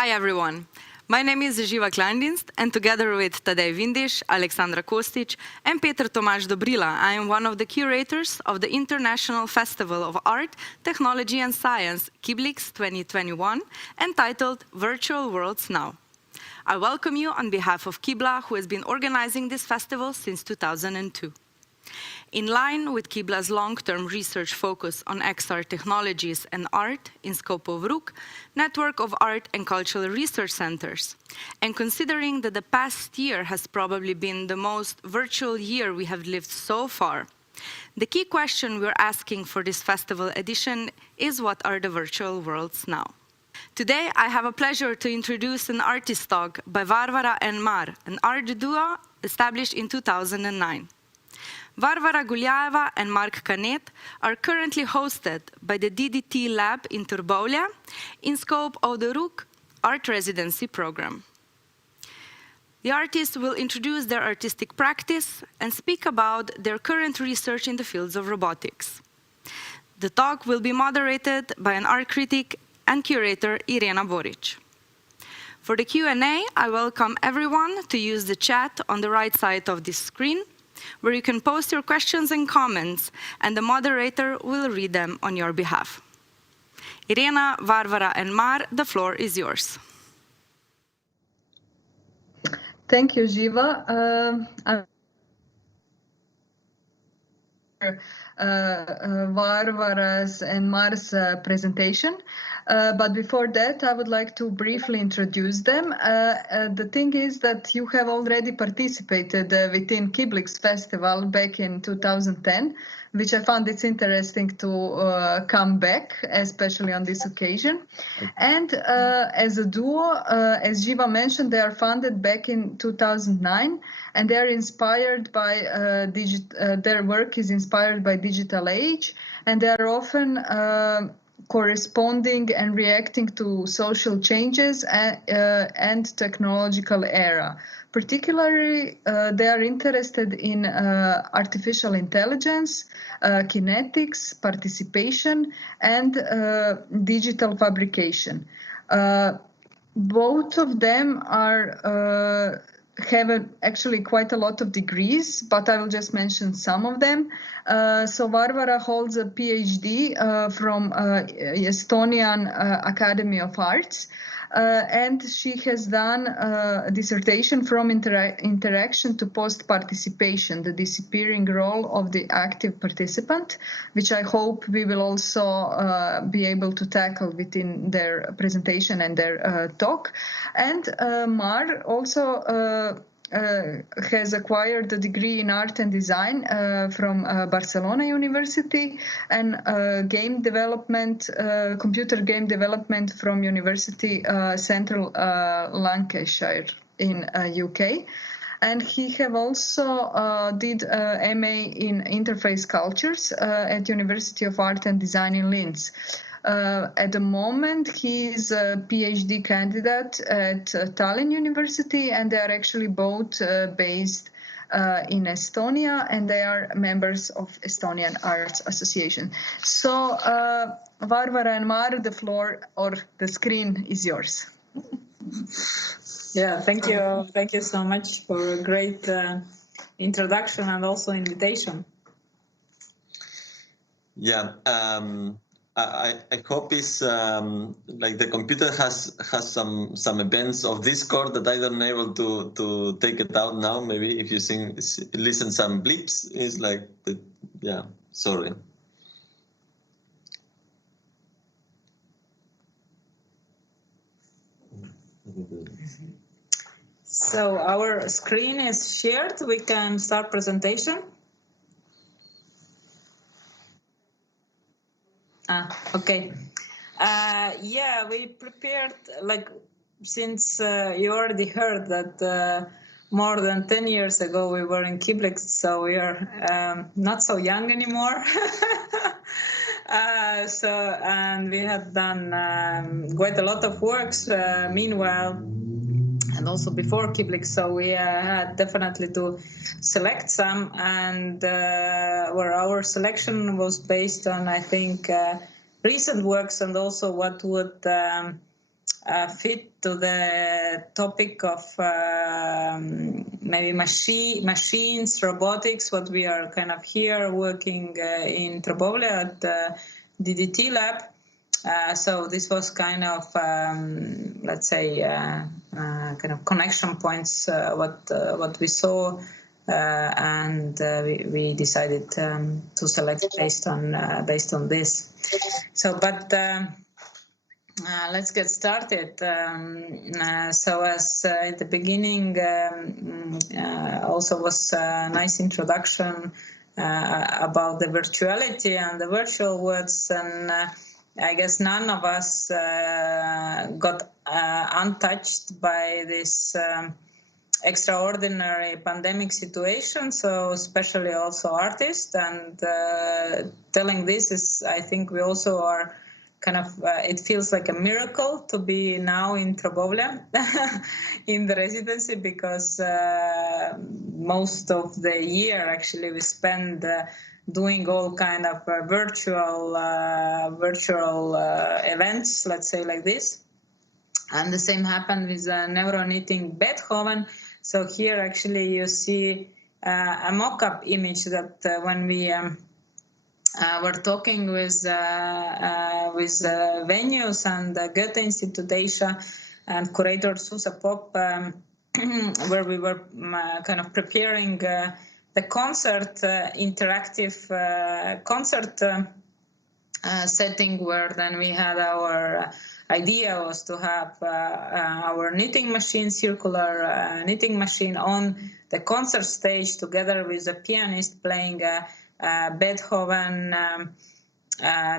Hi everyone, my name is Živa Klandinst, and together with Tadej Vindiš, Aleksandra Kostic and Peter Tomaž Dobrila, I am one of the curators of the International Festival of Art, Technology and Science, KIBLIX 2021, entitled Virtual Worlds Now. I welcome you on behalf of KIBLA, who has been organizing this festival since 2002. In line with KIBLA's long-term research focus on XR technologies and art in scope of RUC, Network of Art and Cultural Research Centers, and considering that the past year has probably been the most virtual year we have lived so far, the key question we're asking for this festival edition is, what are the virtual worlds now? Today, I have a pleasure to introduce an artist talk by Varvara Mar, an art duo established in 2009. Varvara Guljaeva and Mark Canet are currently hosted by the DDTlab in Trbovlje in scope of the RUC Art Residency program. The artists will introduce their artistic practice and speak about their current research in the fields of robotics. The talk will be moderated by an art critic and curator, Irena Borić. For the Q&A, I welcome everyone to use the chat on the right side of this screen, where you can post your questions and comments, and the moderator will read them on your behalf. Irena, Varvara, and Mar, the floor is yours. Thank you, Živa. Varvara's and Mar's presentation. But before that, I would like to briefly introduce them. The thing is that you have already participated within KIBLIX Festival back in 2010, which I found it's interesting to come back, especially on this occasion. And as a duo, as Živa mentioned, they are founded back in 2009, and they are inspired by their work is inspired by digital age, and they are often corresponding and reacting to social changes and technological era. Particularly, they are interested in artificial intelligence, kinetics, participation, and digital fabrication. Both of them have actually quite a lot of degrees, but I will just mention some of them. So Varvara holds a PhD from Estonian Academy of Arts, and she has done a dissertation from interaction to post-participation, the disappearing role of the active participant, which I hope we will also be able to tackle within their presentation and their talk. And Mar also has acquired a degree in art and design from Barcelona University, and game development, computer game development from University Central Lancashire in UK. And he have also did MA in interface cultures at University of Art and Design in Linz. At the moment, he is a PhD candidate at Tallinn University, and they are actually both based in Estonia, and they are members of Estonian Arts Association. So, Varvara and Mar, the floor or the screen is yours. Yeah, thank you. Thank you so much for a great introduction and also invitation. Yeah. I hope it's like the computer has some events of Discord that I don't able to take it out now. Maybe if you listen some blips, it's like yeah, sorry. So our screen is shared. We can start presentation. Okay. Yeah, we prepared, like, since you already heard that more than 10 years ago we were in KIBLIX, so we are not so young anymore. And we had done quite a lot of works meanwhile, and also before KIBLIX, so we had definitely to select some, and where our selection was based on, I think, recent works, and also what would fit to the topic of maybe machines, robotics, what we are kind of here working in Trbovlje at DDTlab. So this was kind of, let's say, kind of connection points, what we saw, and we decided to select based on this. So, but let's get started. So as at the beginning also was a nice introduction about the virtuality and the virtual worlds, and I guess none of us got untouched by this extraordinary pandemic situation, so especially also artists, and telling this is, I think we also are kind of, it feels like a miracle to be now in Trbovlje in the residency, because most of the year actually we spend doing all kind of virtual events, let's say like this. And the same happened with neuro knitting Beethoven. So here actually you see a mock-up image that when we were talking with venues and Goethe Institute Asia and curator Susa Pop, where we were kind of preparing the concert, interactive concert setting, where then we had our idea was to have our knitting machine, circular knitting machine, on the concert stage together with a pianist playing Beethoven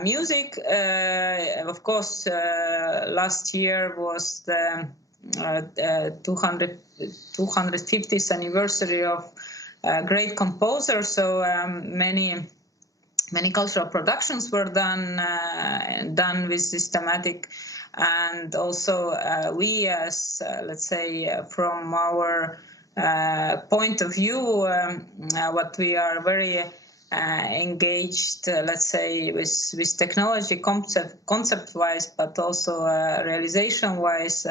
music. Of course, last year was the 250th anniversary of great composer, so many cultural productions were done with systematic, and also we, as let's say from our point of view, what we are very engaged, let's say, with technology concept-wise, but also realization-wise,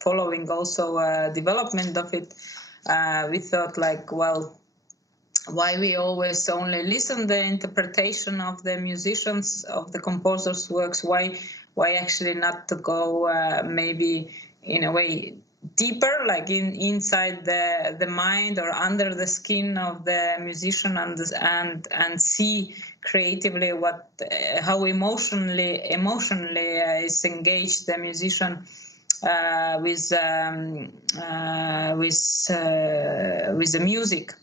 following also development of it. We thought, like, well, why we always only listen the interpretation of the musicians, of the composers' works? Why actually not to go maybe in a way deeper, like inside the mind or under the skin of the musician, and see creatively how emotionally is engaged the musician with the music,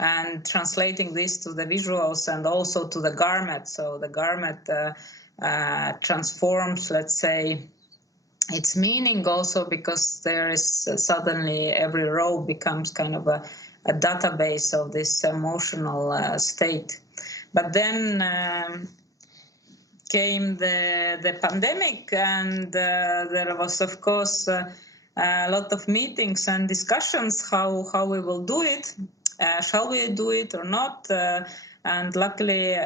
and translating this to the visuals and also to the garment. So the garment transforms, let's say, its meaning also, because there is suddenly every row becomes kind of a database of this emotional state. But then came the pandemic, and there was, of course, a lot of meetings and discussions how we will do it. Shall we do it or not? And luckily,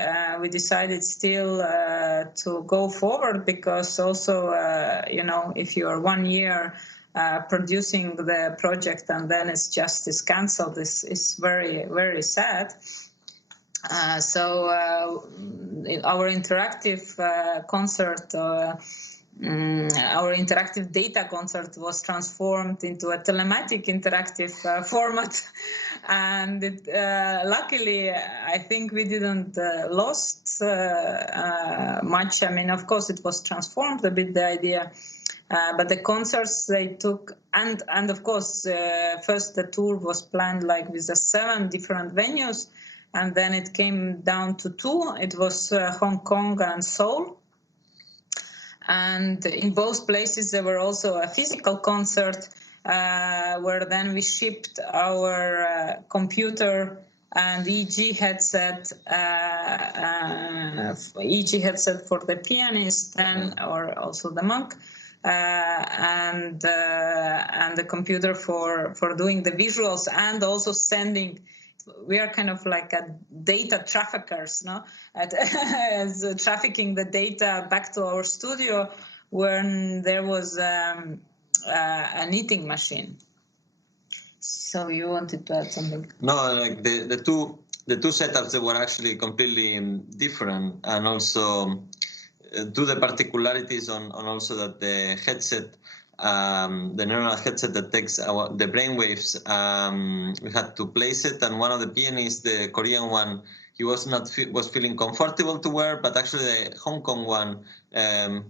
we decided still to go forward, because also, if you are 1 year producing the project and then it's cancelled, this is very, very sad. So our interactive concert, our interactive data concert was transformed into a telematic interactive format, and luckily I think we didn't lost much. I mean, of course it was transformed a bit, the idea, but the concerts they took, and of course first the tour was planned like with 7 different venues, and then it came down to 2. It was Hong Kong and Seoul. And in both places there were also a physical concert where then we shipped our computer and EEG headset for the pianist or also the monk, and the computer for doing the visuals, and also sending. We are kind of like a data traffickers, no? As trafficking the data back to our studio when there was a knitting machine. So you wanted to add something? No, like the two setups, they were actually completely different, and also due the particularities on also that the headset, the neural headset that takes the brainwaves, we had to place it, and one of the pianists, the Korean one, he was feeling comfortable to wear, but actually the Hong Kong one,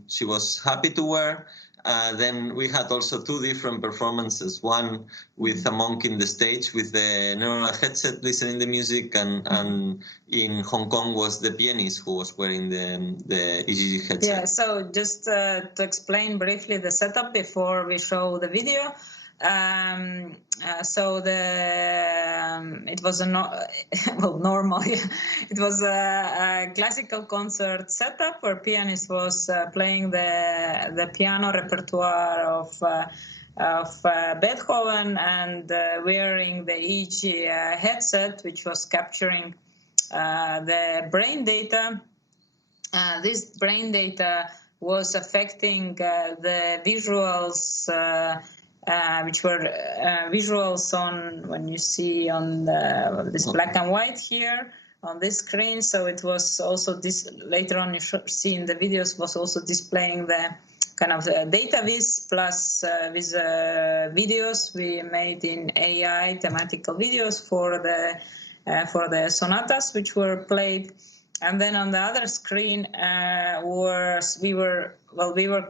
she was happy to wear. Then we had also two different performances, one with a monk in the stage with the neural headset listening the music, and in Hong Kong was the pianist who was wearing the EEG headset. Yeah, so just to explain briefly the setup before we show the video. So it was normal. It was a classical concert setup where pianist was playing the piano repertoire of Beethoven and wearing the EEG headset, which was capturing the brain data. This brain data was affecting the visuals. Which were visuals on when you see on this black and white here on this screen. So it was also this later on you should see in the videos was also displaying the kind of data viz plus with videos we made in AI thematical videos for the sonatas which were played. And then on the other screen we were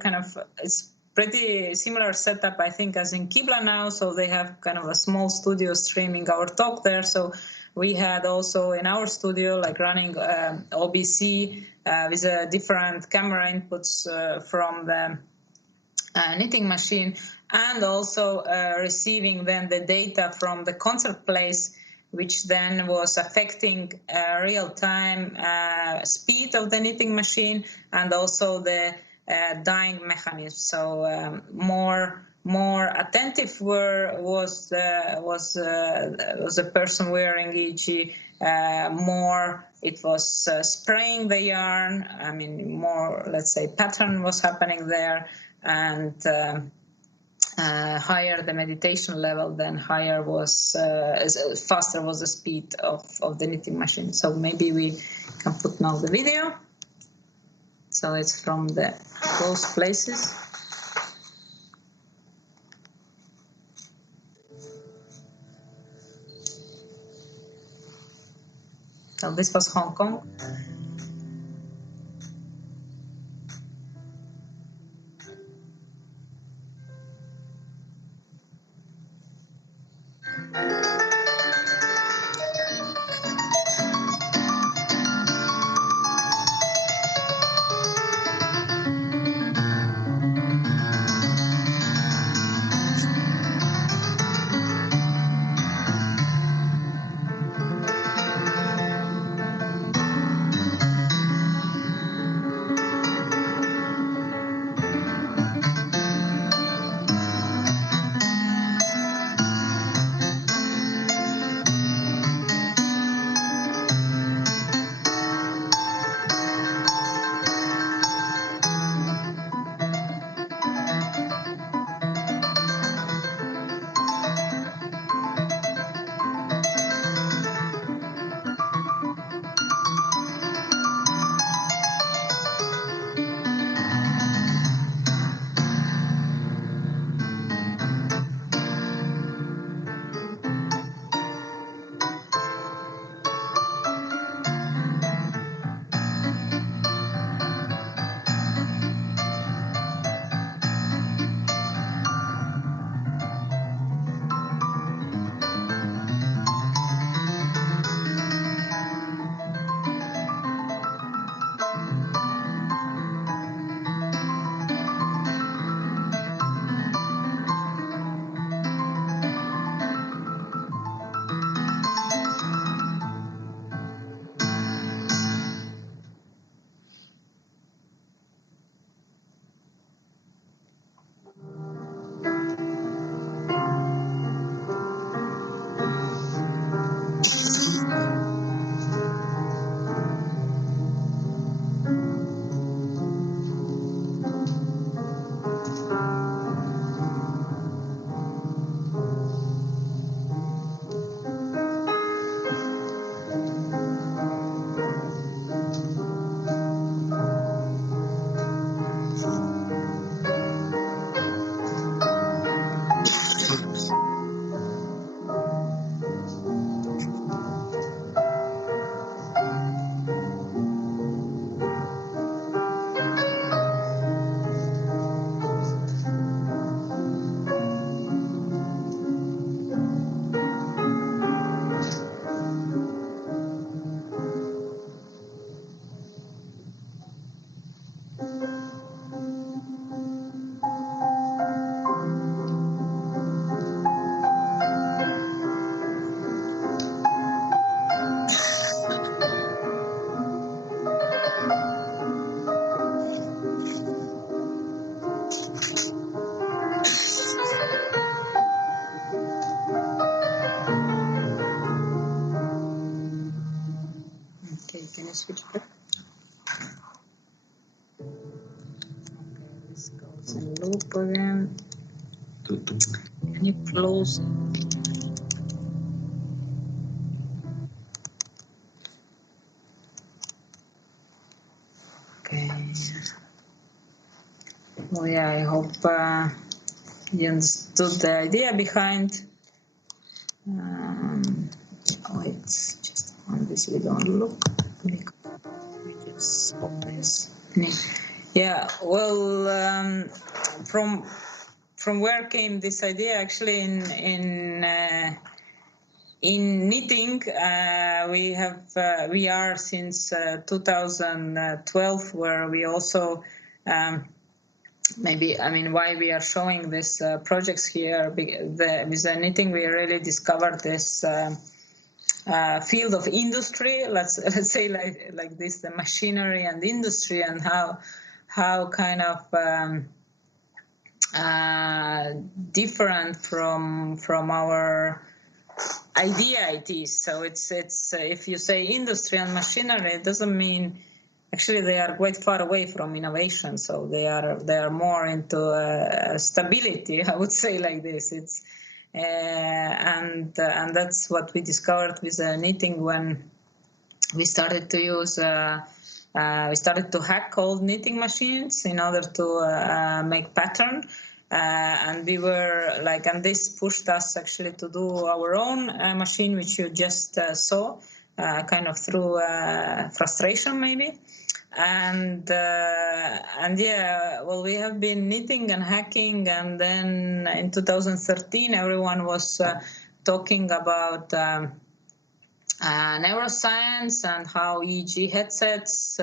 kind of it's pretty similar setup, I think, as in Kibla now. So they have kind of a small studio streaming our talk there. So we had also in our studio, like running OBC with different camera inputs from the knitting machine, and also receiving then the data from the concert place, which then was affecting real-time speed of the knitting machine and also the dying mechanism. So more attentive was the person wearing EEG. More it was spraying the yarn. I mean, more, let's say, pattern was happening there, and higher the meditation level, then higher was faster was the speed of the knitting machine. So maybe we can put now the video. So it's from the close places. So this was Hong Kong. Okay, can you switch back? Okay, this goes in loop again. Can you close? Okay. Well, yeah, I hope you understood the idea behind. Wait, just on this we don't look. We just stop this. Yeah, well, from where came this idea? Actually, in knitting, we are since 2012, where we also why we are showing these projects here. With the knitting, we really discovered this field of industry. Let's say like this, the machinery and industry, and how kind of different from our idea it is. So it's if you say industry and machinery, it doesn't mean actually they are quite far away from innovation. So they are more into stability, I would say, like this. It's and that's what we discovered with knitting when we started to use. We started to hack old knitting machines in order to make pattern. And we were like, and this pushed us actually to do our own machine, which you just saw, kind of through frustration maybe. And yeah, well, we have been knitting and hacking, and then in 2013, everyone was talking about neuroscience and how EEG headsets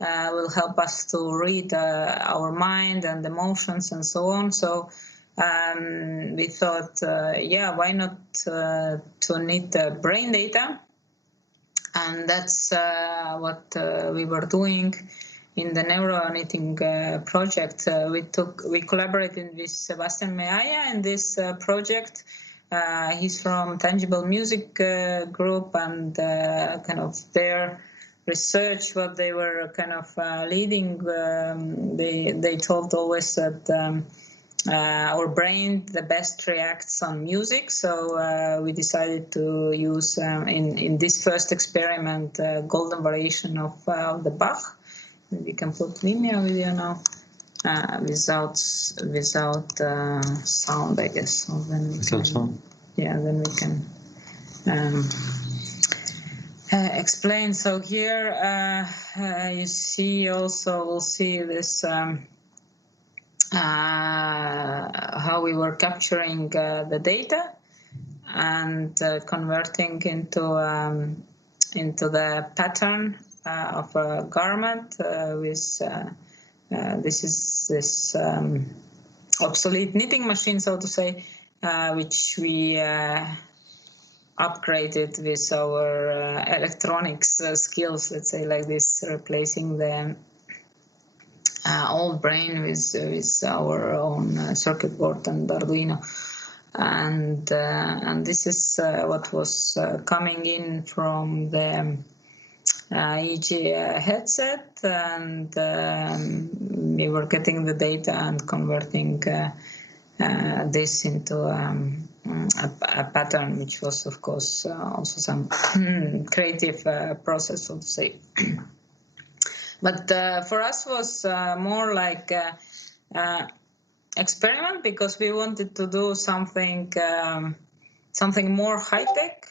will help us to read our mind and emotions and so on. So we thought, yeah, why not to knit brain data? And that's what we were doing in the neuro knitting project. We collaborated with Sebastian Meaya in this project. He's from Tangible Music Group, and kind of their research, what they were kind of leading, they told always that our brain the best reacts on music. So we decided to use in this first experiment golden variation of the Bach. We can put linear video now without sound, I guess. So then without sound. Yeah, then we can explain. So here you see also, we'll see this how we were capturing the data and converting into the pattern of a garment with this is this obsolete knitting machine, so to say, which we upgraded with our electronics skills, let's say like this, replacing the old brain with our own circuit board and Arduino. And this is what was coming in from the EEG headset, and we were getting the data and converting this into a pattern, which was, of course, also some creative process, so to say. But for us was more like experiment, because we wanted to do something more high tech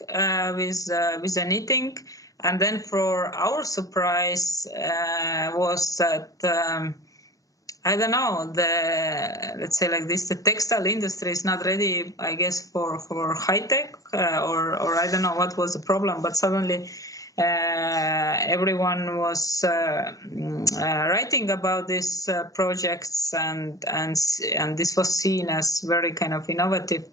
with the knitting. And then for our surprise was that I don't know, let's say like this, the textile industry is not ready, I guess, for high tech, or I don't know what was the problem, but suddenly everyone was writing about these projects, and this was seen as very kind of innovative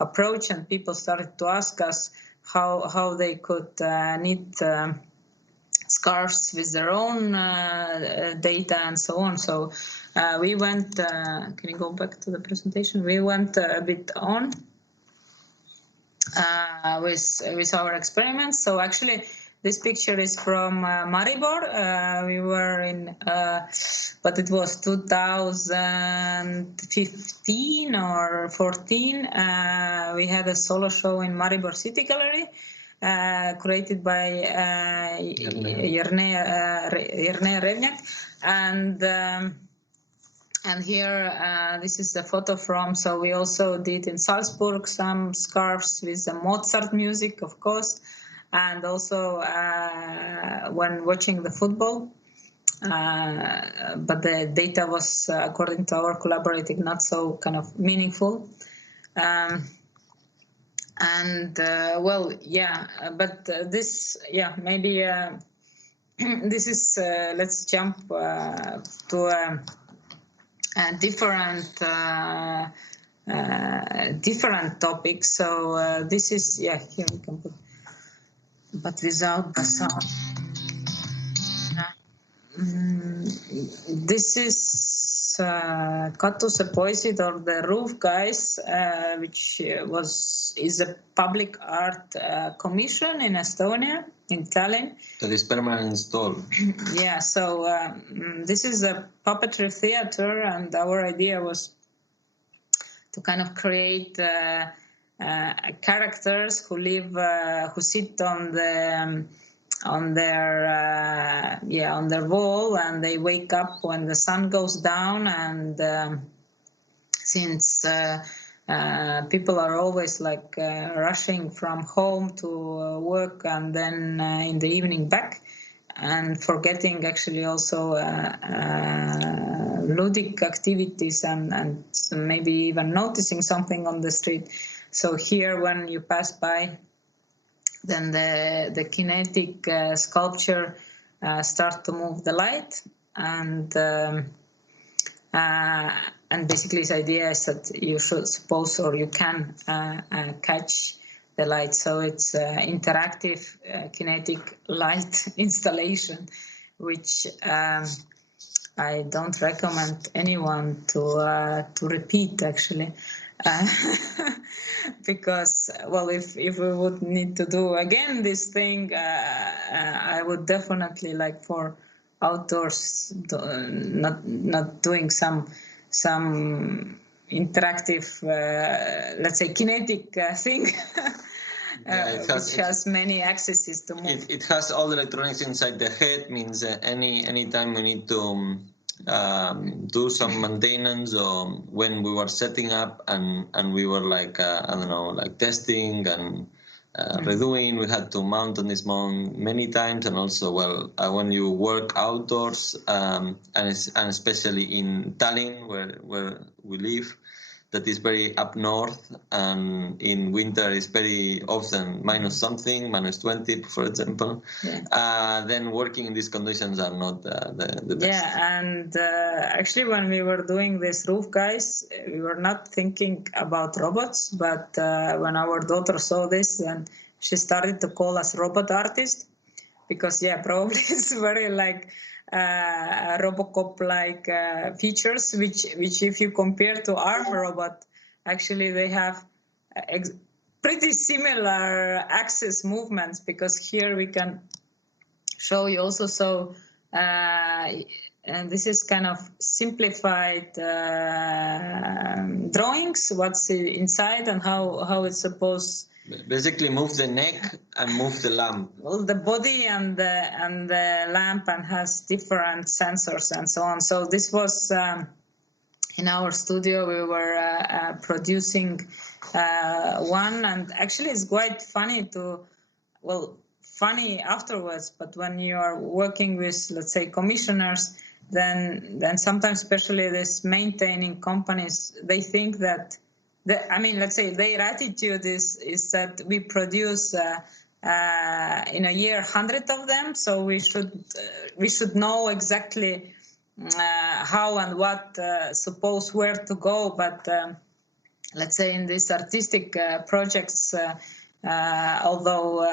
approach, and people started to ask us how they could knit scarves with their own data and so on. So we went, can you go back to the presentation? We went a bit on with our experiments. So actually, this picture is from Maribor. We were in, but it was 2015 or 14. We had a solo show in Maribor City Gallery, created by Irena Borić, and here this is the photo from. So we also did in Salzburg some scarves with the Mozart music, of course. And also when watching the football, but the data was, according to our collaborating, not so kind of meaningful. Well, yeah, but this, yeah, maybe this is, let's jump to a different topic. So this is, yeah, here we can put, but without the sound. This is Katuse poisid, or the roof guys, which is a public art commission in Estonia, in Tallinn. That is permanent install. Yeah, so this is a puppetry theater, and our idea was to kind of create characters who live, who sit on their wall, and they wake up when the sun goes down. And since people are always like rushing from home to work, and then in the evening back, and forgetting actually also ludic activities, and maybe even noticing something on the street. So here, when you pass by, then the kinetic sculpture start to move the light, and basically the idea is that you should suppose, or you can catch the light. So it's interactive kinetic light installation, which I don't recommend anyone to repeat, actually. Because, well, if we would need to do again this thing, I would definitely, like, for outdoors, not doing some interactive, let's say, kinetic thing. Which has many accesses to move. It has all the electronics inside the head. Means any time we need to do some maintenance, or when we were setting up and we were like I don't know, like testing and redoing, we had to mount on this mount many times. And also, well, when you work outdoors, and especially in Tallinn, where we live, that is very up north, and in winter is very often minus something, minus 20, for example. Yeah. Then working in these conditions are not the best. Yeah, and actually when we were doing this roof guys, we were not thinking about robots, but when our daughter saw this, then she started to call us robot artists, because, yeah, probably it's very like Robocop-like features, which if you compare to ARM robot, actually they have pretty similar axis movements, because here we can show you also. So and this is kind of simplified drawings, what's inside and how it's supposed. Basically, move the neck and move the lamp. Well, the body and the lamp, and has different sensors and so on. So this was in our studio. We were producing one, and actually it's quite funny funny afterwards. But when you are working with, let's say, commissioners, then sometimes, especially these maintaining companies, they think that. Let's say their attitude is that we produce in a year 100 of them, so we should know exactly how and what suppose where to go, but let's say in these artistic projects, although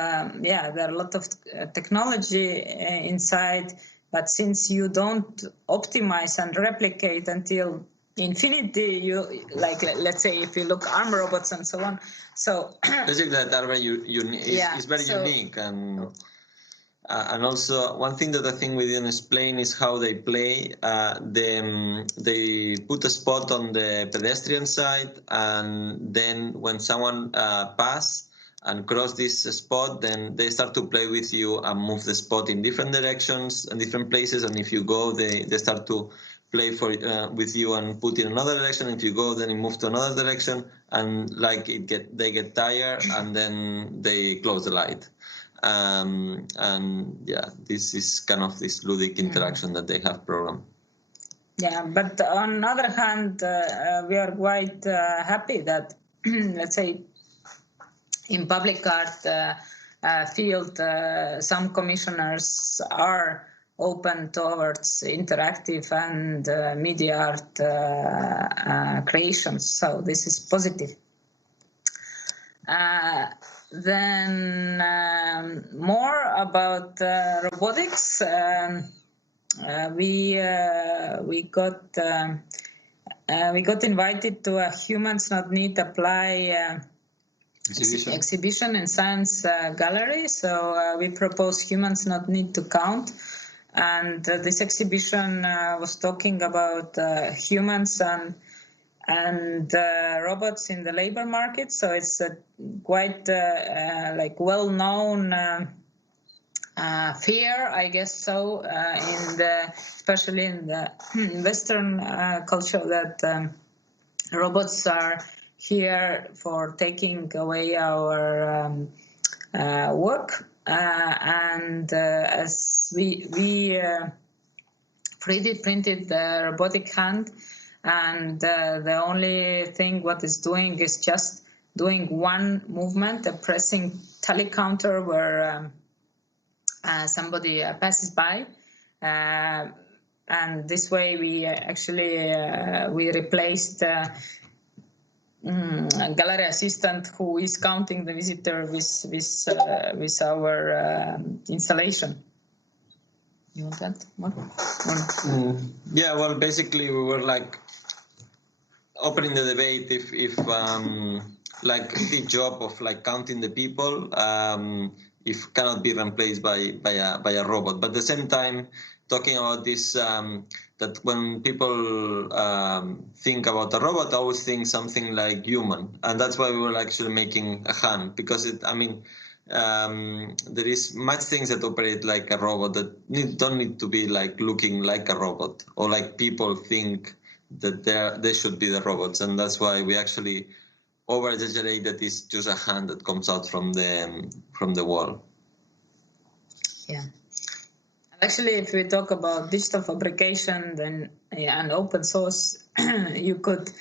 yeah, there are a lot of technology inside, but since you don't optimize and replicate until infinity, you like, let's say if you look arm robots and so on, so basically that are very is very unique. And also one thing that I think we didn't explain is how they play. They put a spot on the pedestrian side, and then when someone pass and cross this spot, then they start to play with you and move the spot in different directions and different places. And if you go, they start to play for with you and put in another direction. If you go, then you move to another direction, and like they get tired, and then they close the light. And yeah, this is kind of this ludic interaction that they have programmed. Yeah, but on the other hand, we are quite happy that, let's say, in public art field, some commissioners are open towards interactive and media art creations. So this is positive. Then more about robotics. We got invited to a Humans Not Need Apply exhibition in Science Gallery. So we propose Humans Not Need to Count. And this exhibition was talking about humans and robots in the labor market. So it's quite like well-known fear, I guess so, especially in the Western culture, that robots are here for taking away our work. And as we 3D printed the robotic hand, and the only thing what it's doing is just doing one movement, pressing tally counter where somebody passes by, and this way we actually we replaced a gallery assistant who is counting the visitor with our installation. You want that one? Yeah, well, basically we were like opening the debate if like the job of like counting the people if cannot be replaced by a robot, but at the same time talking about this that when people think about a robot, I always think something like human, and that's why we were actually making a hand, because there is much things that operate like a robot that don't need to be like looking like a robot, or like people think that they should be the robots, and that's why we actually over-exaggerate that it's just a hand that comes out from the wall. Yeah. Actually, if we talk about digital fabrication then and open source, you could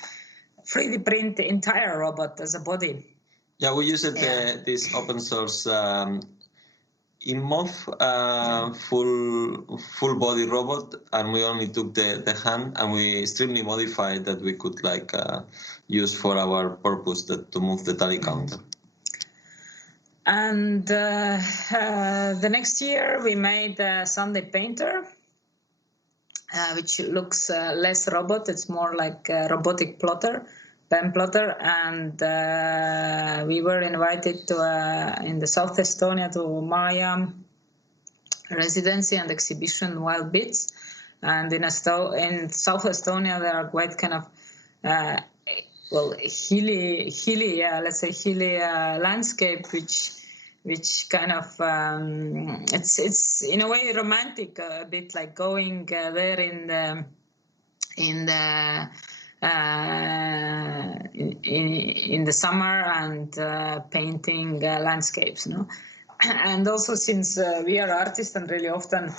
3D print the entire robot as a body. Yeah, we used this open source InMov full body robot, and we only took the hand and we extremely modified that we could like use for our purpose to move the tally counter. And the next year we made a Sunday Painter, which looks less robot. It's more like a robotic plotter, pen plotter, and we were invited to in the South Estonia to Maya residency and exhibition Wild Bits. And in South Estonia there are quite kind of hilly, let's say hilly landscape, which kind of it's in a way romantic, a bit like going there in the summer and painting landscapes, no? And also since we are artists and really often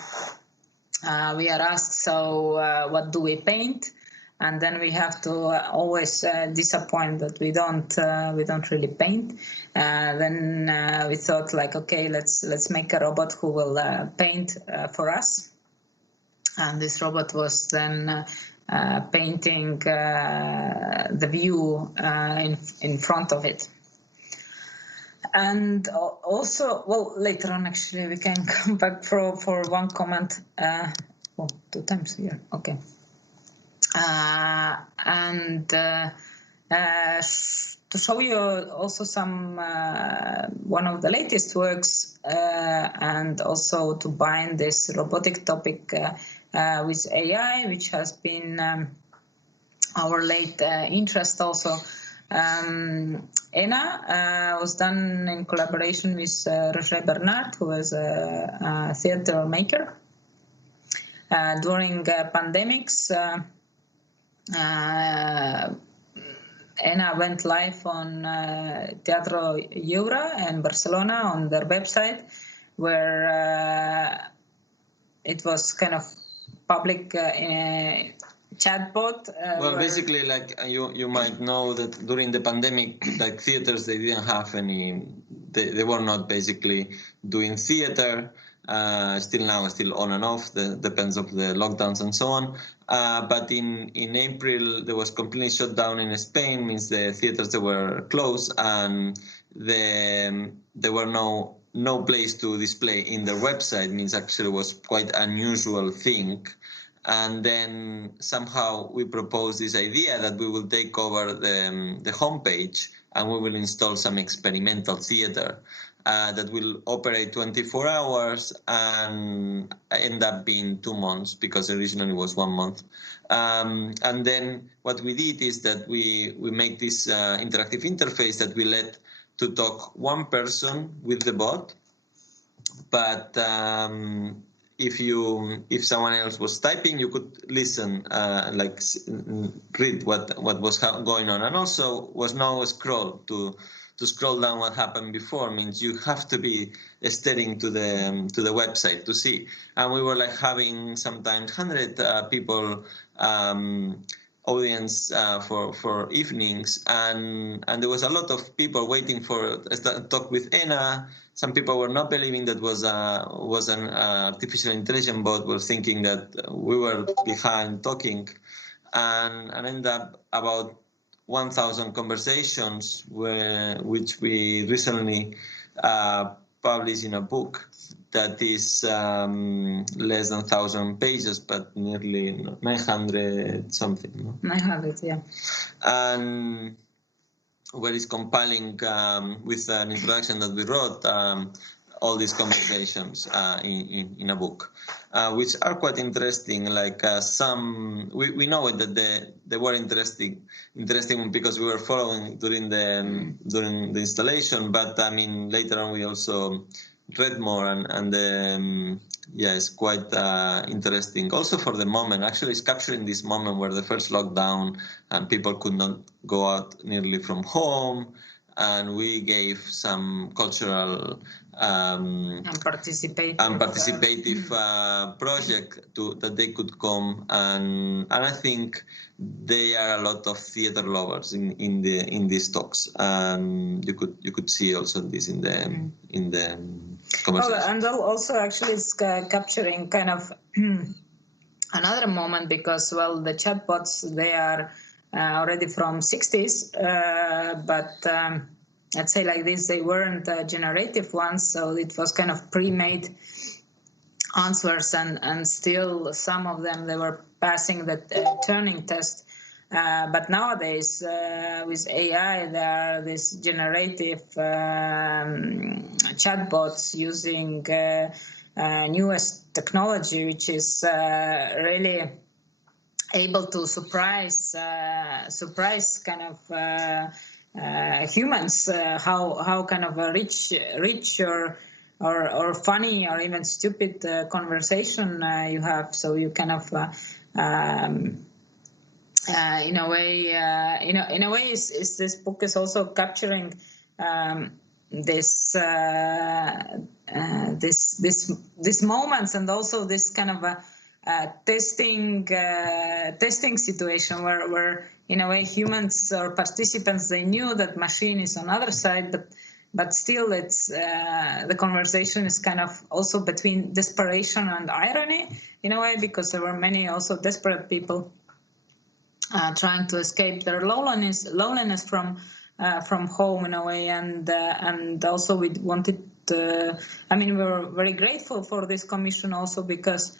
we are asked, so what do we paint? And then we have to always disappoint that we don't really paint. Then we thought like, okay, let's make a robot who will paint for us. And this robot was then painting the view in front of it. And also, well, later on, actually, we can come back for one comment. 2 times here, okay. To show you also some one of the latest works, and also to bind this robotic topic with AI, which has been our late interest also. ENA was done in collaboration with Roger Bernard, who was a theater maker. During pandemics, ENA went live on Teatro Lliure in Barcelona on their website, where it was kind of public chatbot. Well, basically, like you might know that during the pandemic, like theaters, they didn't have any. They were not basically doing theater. Still on and off. Depends of the lockdowns and so on. But in April, there was completely shut down in Spain. Means the theaters they were closed, and there were no place to display in their website. Means actually was quite unusual thing. And then somehow we proposed this idea that we will take over the homepage and we will install some experimental theater that will operate 24 hours and end up being 2 months, because originally it was 1 month. And then what we did is that we make this interactive interface that we let to talk one person with the bot, but if someone else was typing, you could listen, read what was going on, and also was no scroll to scroll down what happened before. Means you have to be staring to the website to see. And we were like having sometimes 100 people audience for evenings, and there was a lot of people waiting for a talk with ENA. Some people were not believing that was an artificial intelligence bot, were thinking that we were behind talking, and ended up about 1,000 conversations, which we recently published in a book that is less than 1,000 pages, but nearly 900 something. No? 900, yeah. And where it's compiling with an introduction that we wrote all these conversations in a book, which are quite interesting. Like some, we know that they were interesting because we were following during the installation. But I mean, later on we also read more, and it's quite interesting. Also for the moment, actually, it's capturing this moment where the first lockdown and people could not go out nearly from home, and we gave some cultural and participative project that they could come, and I think there are a lot of theater lovers in these talks, and you could see also this in the conversation. And also actually it's capturing kind of another moment, because the chatbots, they are already from 60s, but let's say like this, they weren't generative ones, so it was kind of pre-made answers, and still some of them, they were passing the Turing test. But nowadays, with AI, there are these generative chatbots using newest technology, which is really able to surprise kind of humans, how kind of a rich or funny or even stupid conversation you have. So you kind of in a way is this book is also capturing this moments, and also this kind of a testing situation where in a way humans or participants, they knew that machine is on the other side, but but still it's the conversation is kind of also between desperation and irony in a way, because there were many also desperate people trying to escape their loneliness from home in a way, and also we wanted. We were very grateful for this commission also because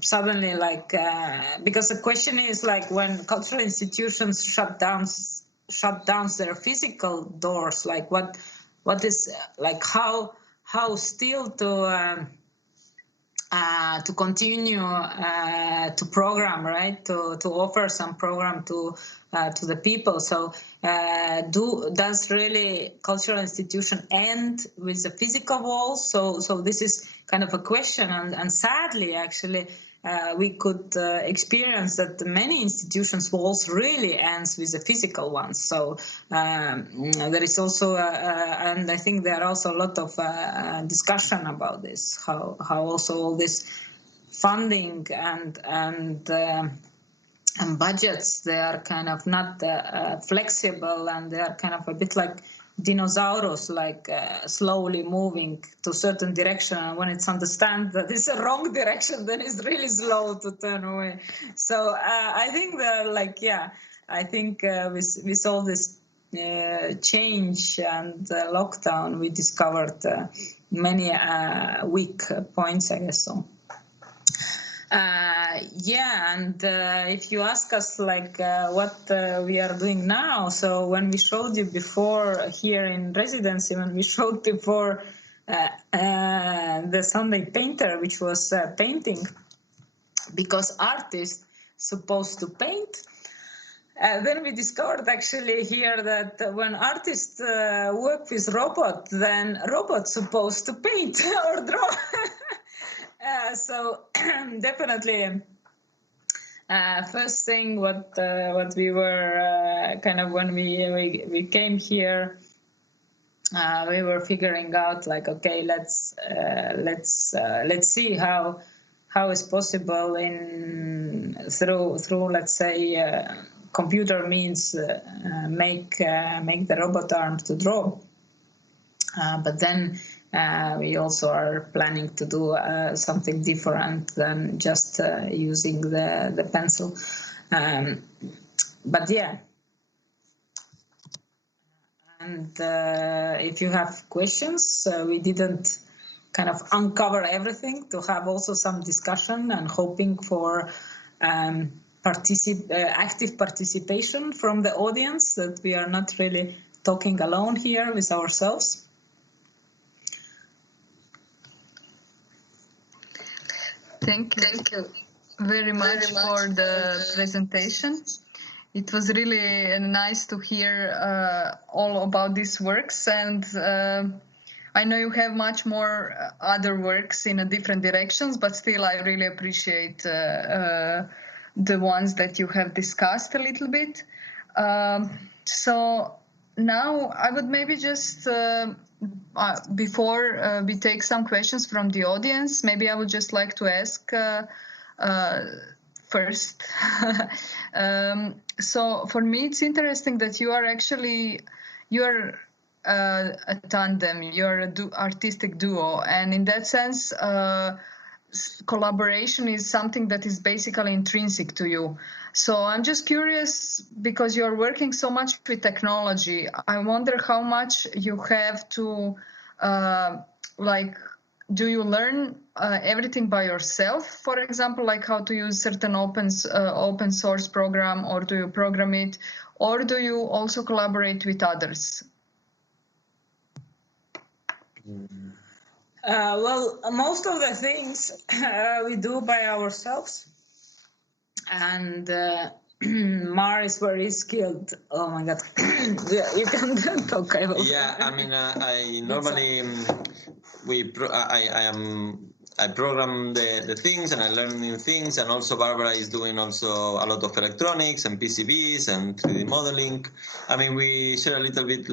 suddenly, because the question is like when cultural institutions shut down their physical doors, like what is like how still to continue to program, right? To offer some program to the people. So does really cultural institution end with the physical walls? So this is kind of a question, and sadly, actually, we could experience that many institutions' walls really ends with the physical ones. So there is also, and I think there are also a lot of discussion about this, how also all this funding and budgets, they are kind of not flexible, and they are kind of a bit like dinosaurs, like slowly moving to a certain direction, and when it's understand that it's a wrong direction, then it's really slow to turn away. So I think with all this change and lockdown, we discovered many weak points, I guess so. If you ask us what we are doing now, so when we showed you before here in residency, when we showed before the Sunday Painter, which was painting, because artists supposed to paint, then we discovered actually here that when artists work with robot, then robots supposed to paint or draw. So definitely, first thing what we were kind of when we came here, we were figuring out like, okay, let's see how is possible through let's say computer means make the robot arm to draw, but then. We also are planning to do something different than just using the pencil. But yeah. And if you have questions, we didn't kind of uncover everything, to have also some discussion, and hoping for active participation from the audience, that we are not really talking alone here with ourselves. Thank you very much for the presentation. It was really nice to hear all about these works, and I know you have much more other works in different directions, but still I really appreciate the ones that you have discussed a little bit. So now I would maybe just before we take some questions from the audience, maybe I would just like to ask first. So for me, it's interesting that you are a tandem, you're an artistic duo, and in that sense, collaboration is something that is basically intrinsic to you. So I'm just curious, because you're working so much with technology, I wonder how much you have to, do you learn everything by yourself, for example, like how to use certain open source program, or do you program it, or do you also collaborate with others? Well, most of the things we do by ourselves. And Mar is very skilled. Oh my God! Yeah, you can talk. I normally I program the things, and I learn new things, and also Varvara is doing also a lot of electronics and PCBs and 3D modeling. I mean, we share a little bit,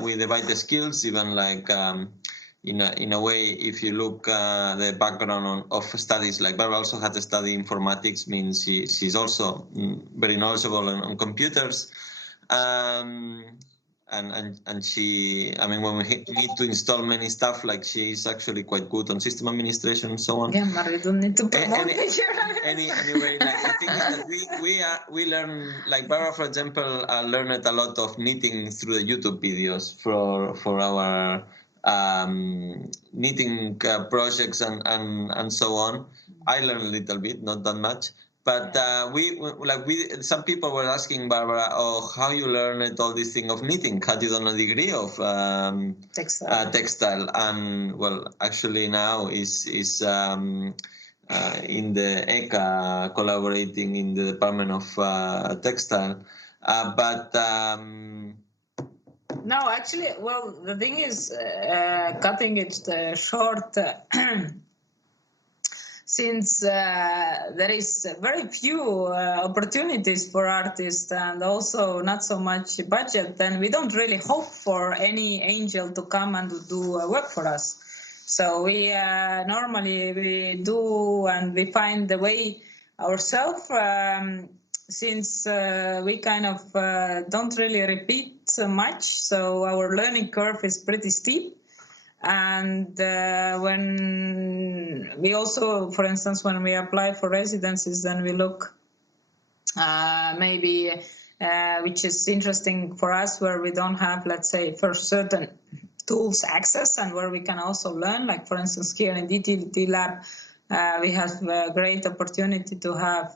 we divide the skills, even in a way, if you look the background of studies, like Barbara also had to study informatics, means she's also very knowledgeable on computers. and she, I mean, when we need to install many stuff, like she is actually quite good on system administration and so on. Yeah, Mar, we don't need to promote it here. Anyway, like the thing is that we learn, like Varvara, for example, learned a lot of knitting through the YouTube videos for our knitting projects and so on. I learned a little bit, not that much. But some people were asking Varvara, how you learned all this thing of knitting? Had you done a degree of textile? And well, actually now is in the ECA collaborating in the Department of Textile, but. No, actually, well, the thing is, cutting it short. Since there is very few opportunities for artists and also not so much budget, then we don't really hope for any angel to come and do work for us. So we normally we do and we find the way ourselves, since we kind of don't really repeat so much. So our learning curve is pretty steep. And when we also, for instance, when we apply for residencies, then we look maybe, which is interesting for us, where we don't have, let's say, for certain tools access and where we can also learn. Like, for instance, here in DDTlab, we have a great opportunity to have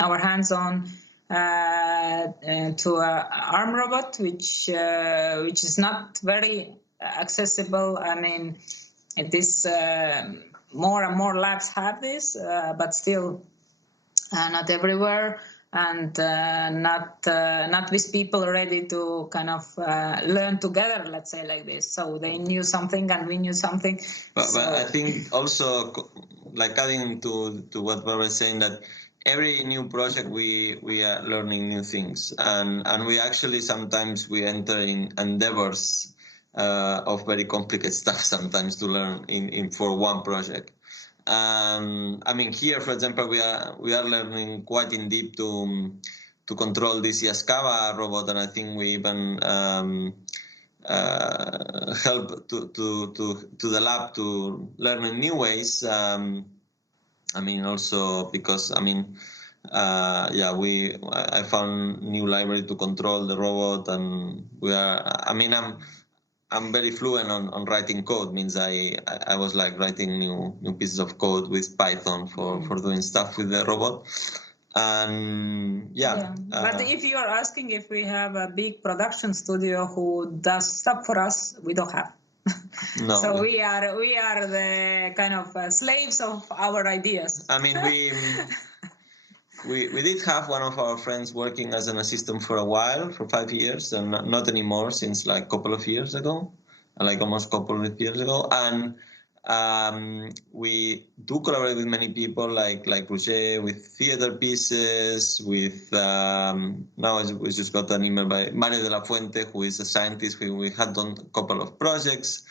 our hands on to an arm robot, which is not very accessible. I mean, it is more and more labs have this, but still not everywhere, and not with people ready to kind of learn together, let's say, like this. So they knew something and we knew something. But I think also, like adding to what Varvara was saying, that every new project we are learning new things, and we actually sometimes we enter in endeavors of very complicated stuff sometimes to learn in for one project. I mean, here, for example, we are learning quite in deep to control this Yaskawa robot, and I think we even help to the lab to learn in new ways. I mean, also because I mean, I found new library to control the robot, and we are. I mean, I'm very fluent on writing code. Means I was like writing new pieces of code with Python for doing stuff with the robot. And but if you are asking if we have a big production studio who does stuff for us, we don't have. No. So we are the kind of slaves of our ideas. I mean, we did have one of our friends working as an assistant for a while, for 5 years, and not anymore since like a couple of years ago, like almost a couple of years ago. And we do collaborate with many people, like Roger, with theater pieces, with now we just got an email by Mario de la Fuente, who is a scientist who we had done a couple of projects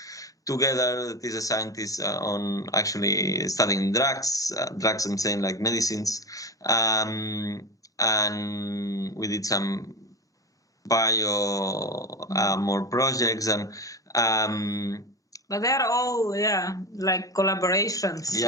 together. He's a scientist on actually studying drugs, I'm saying, like medicines. And we did some more projects, and but they're all like collaborations.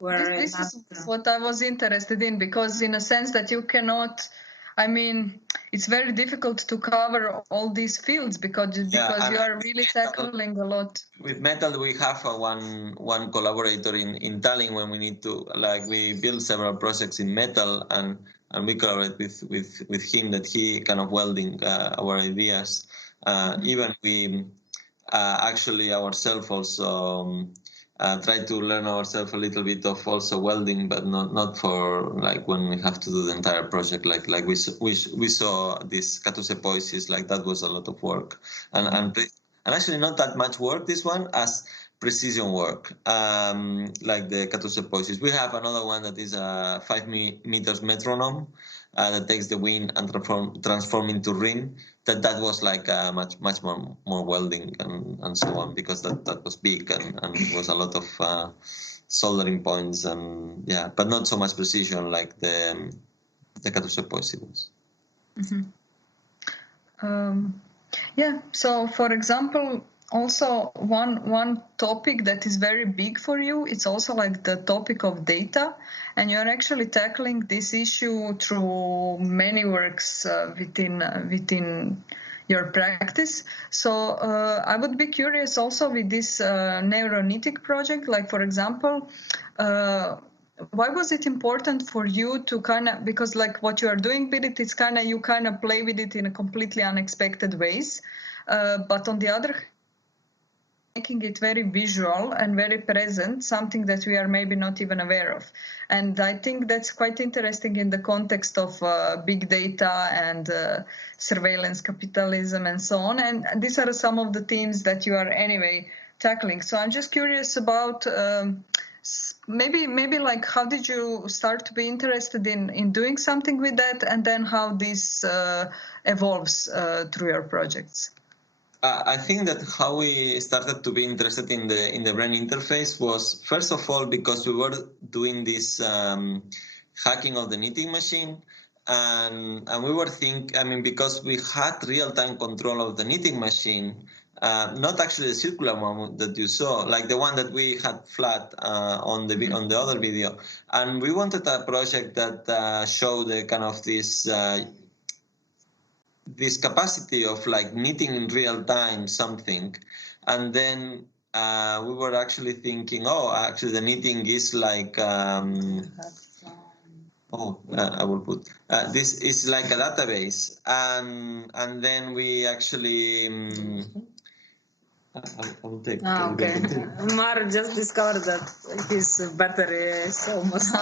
But this is what I was interested in, because in a sense that you cannot, I mean, it's very difficult to cover all these fields because you are really tackling a lot. With metal, we have one collaborator in Tallinn when we need to, like, we build several projects in metal, and we collaborate with him, that he kind of welding our ideas. Even we actually ourselves also try to learn ourselves a little bit of also welding, but not for like when we have to do the entire project. Like we saw this Catuse Poesis, like that was a lot of work, and actually not that much work, this one, as precision work, like the Catuse Poesis. We have another one that is a 5 meters metronome that takes the wind and transform into ring. That was like much more welding and so on, because that was big and it was a lot of soldering points, and but not so much precision like the Catuse Poesis was. Mm-hmm. Yeah, so for example, also one topic that is very big for you, it's also like the topic of data, and you're actually tackling this issue through many works within your practice. So I would be curious also with this neuronetic project, like for example, why was it important for you to because like what you are doing with it, it's you play with it in a completely unexpected ways, but on the other hand, making it very visual and very present, something that we are maybe not even aware of. And I think that's quite interesting in the context of big data and surveillance capitalism and so on. And these are some of the themes that you are anyway tackling. So I'm just curious about maybe like how did you start to be interested in doing something with that, and then how this evolves through your projects? I think that how we started to be interested in the brain interface was, first of all, because we were doing this hacking of the knitting machine, and we were because we had real-time control of the knitting machine, not actually the circular one that you saw, like the one that we had flat on the other video, and we wanted a project that showed the kind of this capacity of like knitting in real time something, and then we were actually thinking, actually the knitting is like I will put this is like a database, and then we actually I will take. Okay. Mar just discovered that his battery is almost.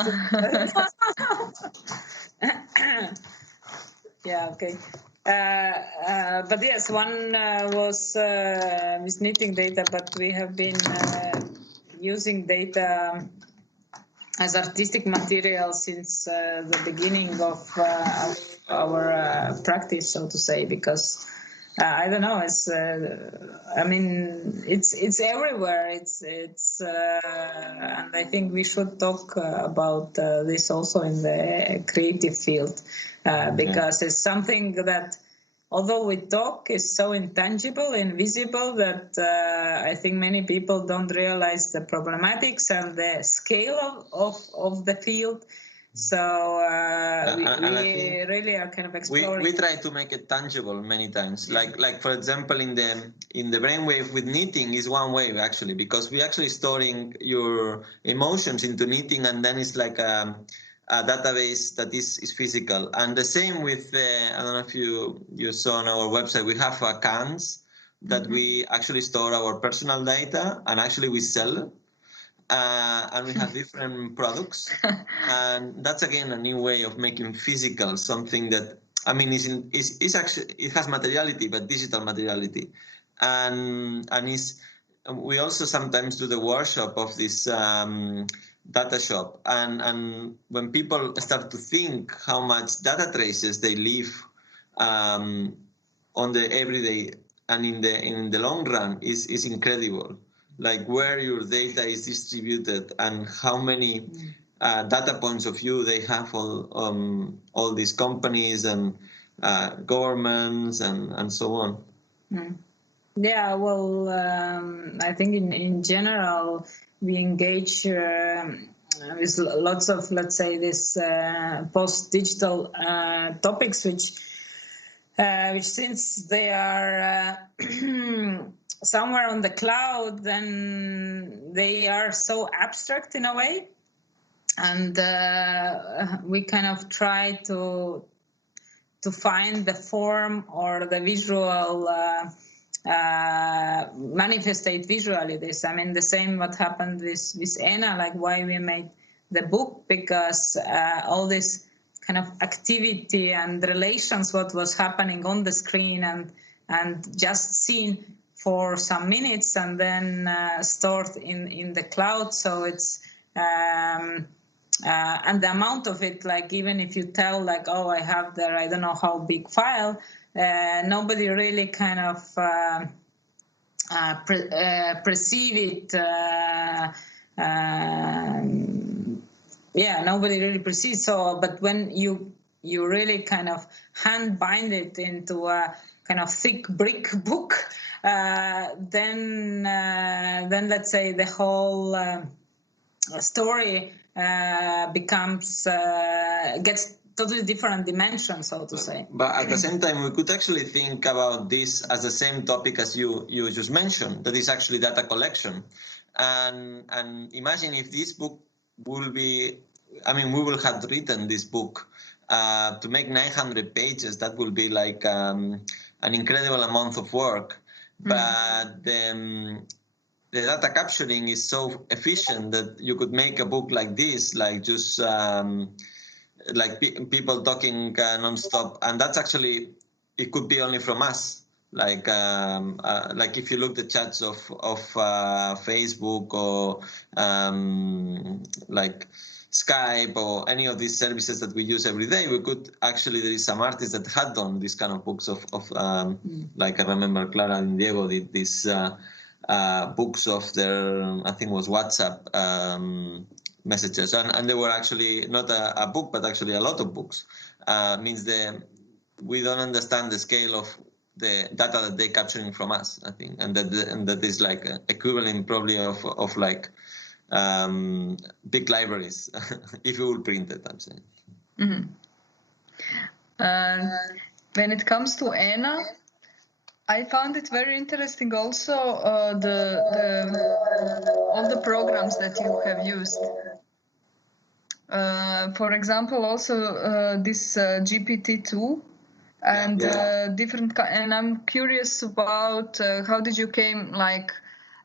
Yeah. Okay. But yes, one was with knitting data, but we have been using data as artistic material since the beginning of our practice, so to say, because I don't know, it's it's everywhere. It's and I think we should talk about this also in the creative field. Because it's something that, although we talk, is so intangible, invisible, that I think many people don't realize the problematics and the scale of the field. So we really are kind of exploring. We try to make it tangible many times. Like for example, in the brainwave with knitting is one way actually, because we actually storing your emotions into knitting, and then it's like a database that is physical. And the same with I don't know if you saw on our website, we have cans that we actually store our personal data, and actually we sell, and we have different products, and that's again a new way of making physical something that is actually, it has materiality, but digital materiality, and we also sometimes do the workshop of this data shop, and when people start to think how much data traces they leave on the everyday and in the long run is incredible, like where your data is distributed and how many data points of view they have all these companies and governments and so on. Yeah, well, I think in general we engage with lots of, let's say, this post-digital topics, which since they are somewhere on the cloud, then they are so abstract in a way, and we kind of try to find the form or the visual. Manifestate visually this. I mean, the same what happened with Ena, like why we made the book, because all this kind of activity and relations, what was happening on the screen and just seen for some minutes and then stored in the cloud. So it's and the amount of it, like even if you tell like, oh, I have there, I don't know how big file, nobody really kind of perceive it. Nobody really perceives. So, but when you really kind of hand bind it into a kind of thick brick book, then let's say the whole story gets totally different dimensions, so to say. But at the same time, we could actually think about this as the same topic as you just mentioned, that is actually data collection. And imagine if this book will be, I mean, we will have written this book to make 900 pages. That will be like an incredible amount of work. But the data capturing is so efficient that you could make a book like this, like just like people talking nonstop, and that's actually, it could be only from us. Like if you look the chats of Facebook or like Skype or any of these services that we use every day, we could actually, there is some artists that had done this kind of books of like I remember Clara and Diego did this books of their, I think it was WhatsApp messages, and they were actually not a book, but actually a lot of books. Means we don't understand the scale of the data that they're capturing from us, I think, and that is like equivalent probably of like big libraries if you will print it, I'm saying. When it comes to Anna, I found it very interesting also all the programs that you have used. For example, also this GPT-2 and different. And I'm curious about how did you came like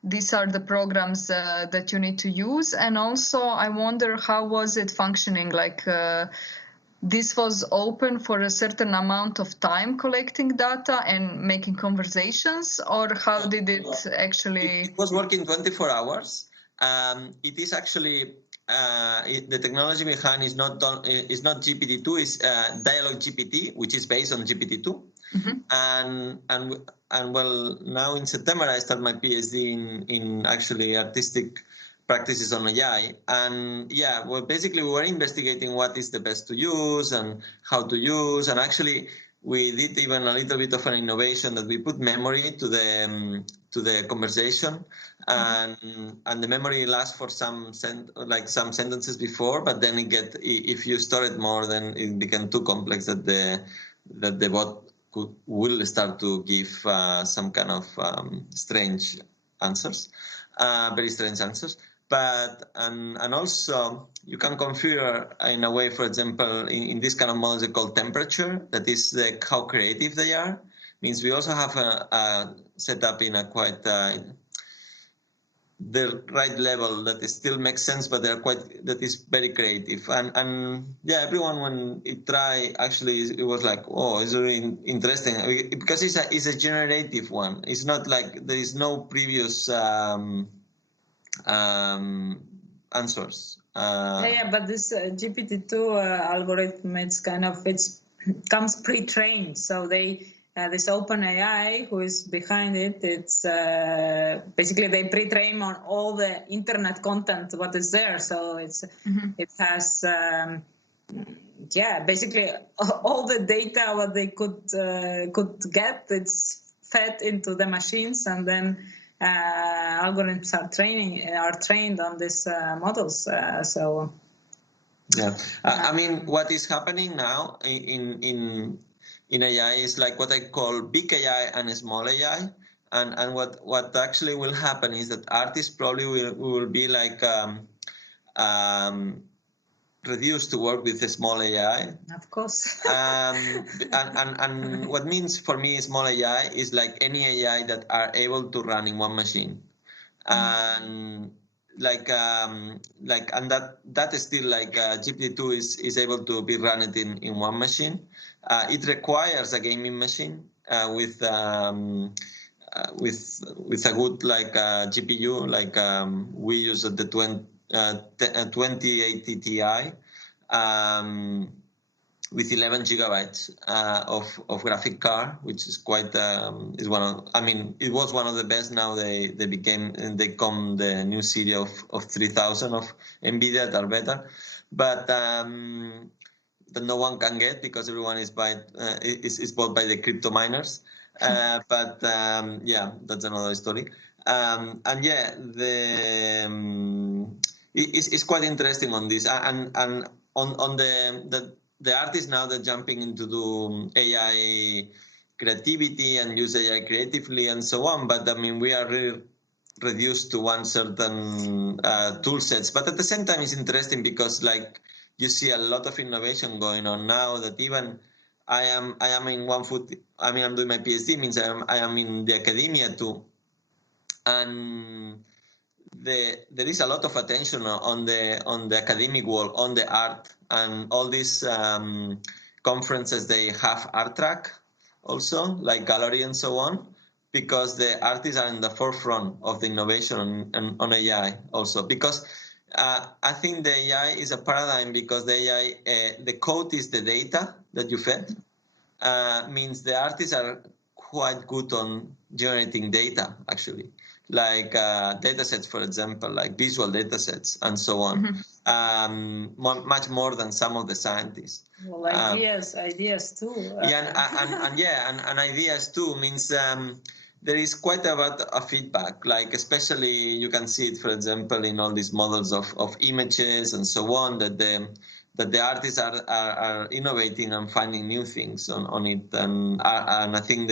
these are the programs that you need to use, and also I wonder how was it functioning, like. This was open for a certain amount of time collecting data and making conversations, or how did it actually? It was working 24 hours. It is actually the technology behind is not GPT-2, it's Dialog GPT, which is based on GPT-2. And well, now in September I started my PhD in actually artistic practices on AI, and well, basically we were investigating what is the best to use and how to use, and actually we did even a little bit of an innovation that we put memory to the conversation, and the memory lasts for some sentences before, but then if you store it more, then it became too complex that the bot will start to give some kind of strange answers, very strange answers. But and also you can configure in a way, for example, in this kind of models they call temperature. That is how creative they are. Means we also have a setup in a quite the right level that still makes sense, but that is very creative. And everyone when it try actually it was like, oh, it's really interesting because it's a generative one. It's not like there is no previous. Answers. But this GPT-2 algorithm, it's kind of comes pre-trained. So they this OpenAI who is behind it, it's basically they pre-train on all the internet content what is there. So it has basically all the data what they could get. It's fed into the machines, and then. Algorithms are trained on these models. I mean, what is happening now in AI is like what I call big AI and small AI, and what actually will happen is that artists probably will be like reduced to work with a small AI. Of course. And what means for me small AI is like any AI that are able to run in one machine, and and that is still like GPT-2 is able to be run it in one machine. It requires a gaming machine with a good like GPU, like we use the 2080 Ti with 11 gigabytes of graphic card, which is quite is one of. I mean, it was one of the best. Now they come the new series of 3000 of NVIDIA that are better, but that no one can get because everyone is bought by the crypto miners. But yeah, that's another story. And yeah, it's quite interesting on this, and on the artists now they're jumping into do AI creativity and use AI creatively and so on. But I mean, we are really reduced to one certain tool sets. But at the same time, it's interesting because like you see a lot of innovation going on now that even I am in one foot. I mean, I'm doing my PhD, means I am in the academia too, and there is a lot of attention on the academic world, on the art, and all these conferences. They have art track also, like gallery and so on, because the artists are in the forefront of the innovation on AI also. Because I think the AI is a paradigm because the AI, the code is the data that you fed. Means the artists are quite good on generating data, actually, like data sets, for example, like visual data sets and so on, much more than some of the scientists. Well, ideas too. And ideas too means there is quite a lot of feedback, like especially you can see it, for example, in all these models of images and so on, that the artists are innovating and finding new things on it, and I think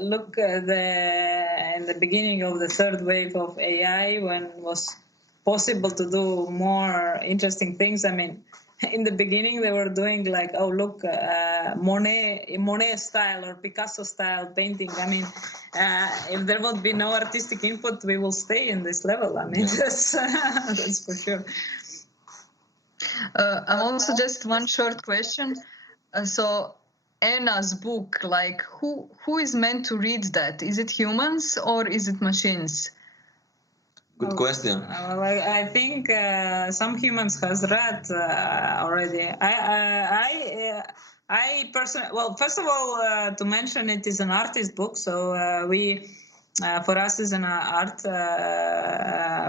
look, in the beginning of the third wave of AI, when it was possible to do more interesting things. I mean, in the beginning they were doing like, oh look, Monet style or Picasso style painting. I mean, if there would be no artistic input, we will stay in this level. I mean, that's for sure. I'm also just one short question. So Anna's book, like who is meant to read that? Is it humans or is it machines? Good question. Well, I think some humans has read already. I personally, well, first of all, to mention, it is an artist book, so we, for us, is an art